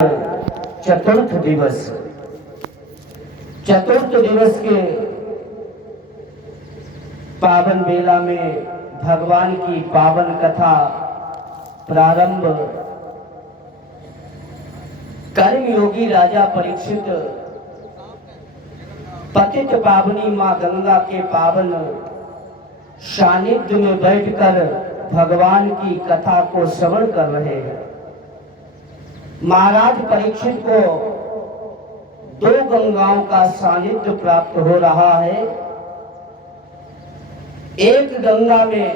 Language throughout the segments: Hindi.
चतुर्थ दिवस के पावन बेला में भगवान की पावन कथा प्रारंभ। कर्मयोगी राजा परीक्षित पतित पावनी मां गंगा के पावन सानिध्य में बैठकर भगवान की कथा को श्रवण कर रहे हैं। महाराज परीक्षित को दो गंगाओं का सानिध्य प्राप्त हो रहा है। एक गंगा में,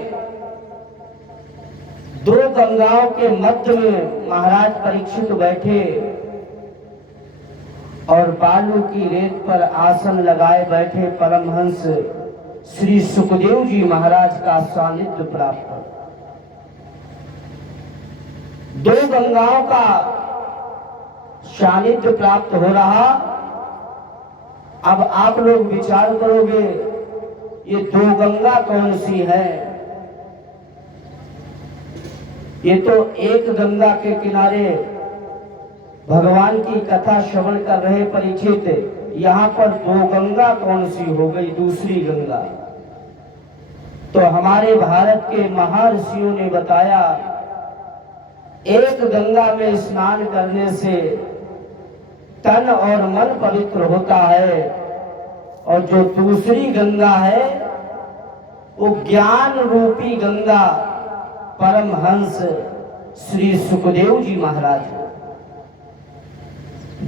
दो गंगाओं के मध्य में महाराज परीक्षित बैठे और बालू की रेत पर आसन लगाए बैठे परमहंस श्री सुखदेव जी महाराज का सानिध्य प्राप्त। दो गंगाओं का सानिध्य प्राप्त हो रहा। अब आप लोग विचार करोगे ये दो गंगा कौन सी है? ये तो एक गंगा के किनारे भगवान की कथा श्रवण कर रहे परीक्षित, यहाँ पर दो गंगा कौन सी हो गई, दूसरी गंगा? तो हमारे भारत के महर्षियों ने बताया एक गंगा में स्नान करने से तन और मन पवित्र होता है, और जो दूसरी गंगा है वो ज्ञान रूपी गंगा परमहंस श्री सुखदेव जी महाराज,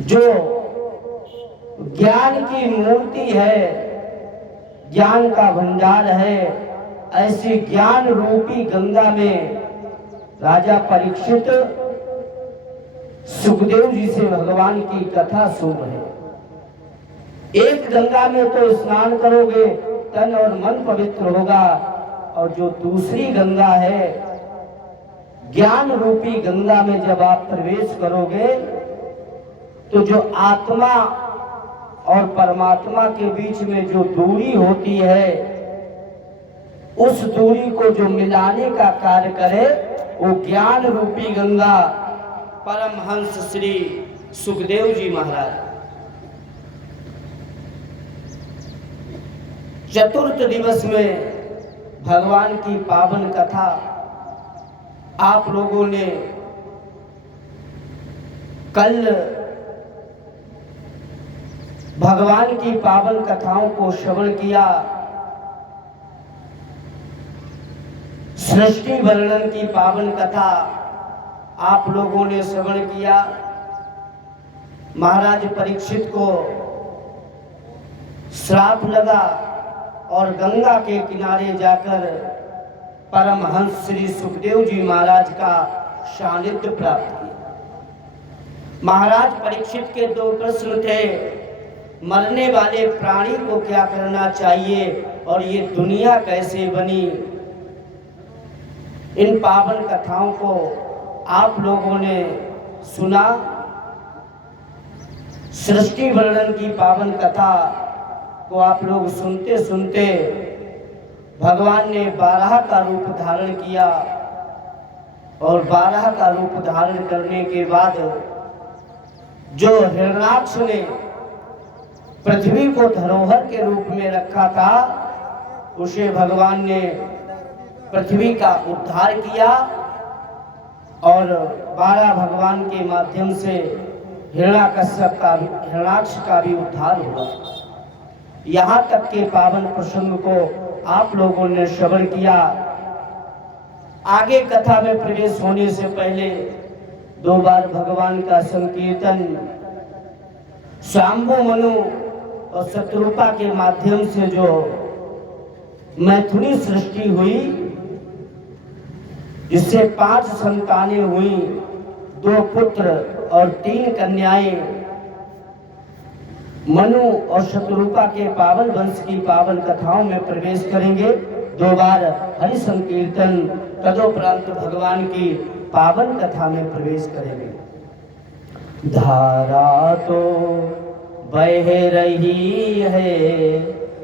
जो ज्ञान की मूर्ति है, ज्ञान का भंडार है, ऐसी ज्ञान रूपी गंगा में राजा परीक्षित सुखदेव जी से भगवान की कथा सुन रहे। एक गंगा में तो स्नान करोगे तन और मन पवित्र होगा, और जो दूसरी गंगा है ज्ञान रूपी गंगा में जब आप प्रवेश करोगे तो जो आत्मा और परमात्मा के बीच में जो दूरी होती है, उस दूरी को जो मिलाने का कार्य करे वो ज्ञान रूपी गंगा परमहंस श्री सुखदेव जी महाराज। चतुर्थ दिवस में भगवान की पावन कथा आप लोगों ने कल भगवान की पावन कथाओं को श्रवण किया। सृष्टि वर्णन की पावन कथा आप लोगों ने श्रवण किया। महाराज परीक्षित को श्राप लगा और गंगा के किनारे जाकर परमहंस श्री सुखदेव जी महाराज का सानिध्य प्राप्त किया। महाराज परीक्षित के दो प्रश्न थे, मरने वाले प्राणी को क्या करना चाहिए और ये दुनिया कैसे बनी। इन पावन कथाओं को आप लोगों ने सुना। सृष्टि वर्णन की पावन कथा को आप लोग सुनते सुनते भगवान ने 12 का रूप धारण किया, और 12 का रूप धारण करने के बाद जो हिरण्याक्ष ने पृथ्वी को धरोहर के रूप में रखा था, उसे भगवान ने पृथ्वी का उद्धार किया, और 12 भगवान के माध्यम से हिरण्याक्ष का भी उद्धार हुआ। यहाँ तक के पावन प्रसंग को आप लोगों ने श्रवण किया। आगे कथा में प्रवेश होने से पहले 2 बार भगवान का संकीर्तन शांभु मनु और शत्रुपा के माध्यम से जो मैथुनी सृष्टि हुई, जिससे 5 संतानें हुई, 2 पुत्र और 3 कन्याएं। मनु और शत्रुपा के पावन वंश की पावन कथाओं में प्रवेश करेंगे। 2 बार हरि संकीर्तन, तदोपरांत भगवान की पावन कथा में प्रवेश करेंगे। धारा तो बह रही है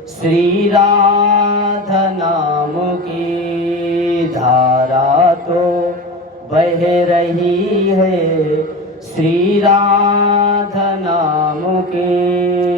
श्री राधा नाम की, धारा तो बह रही है श्री राधा नाम के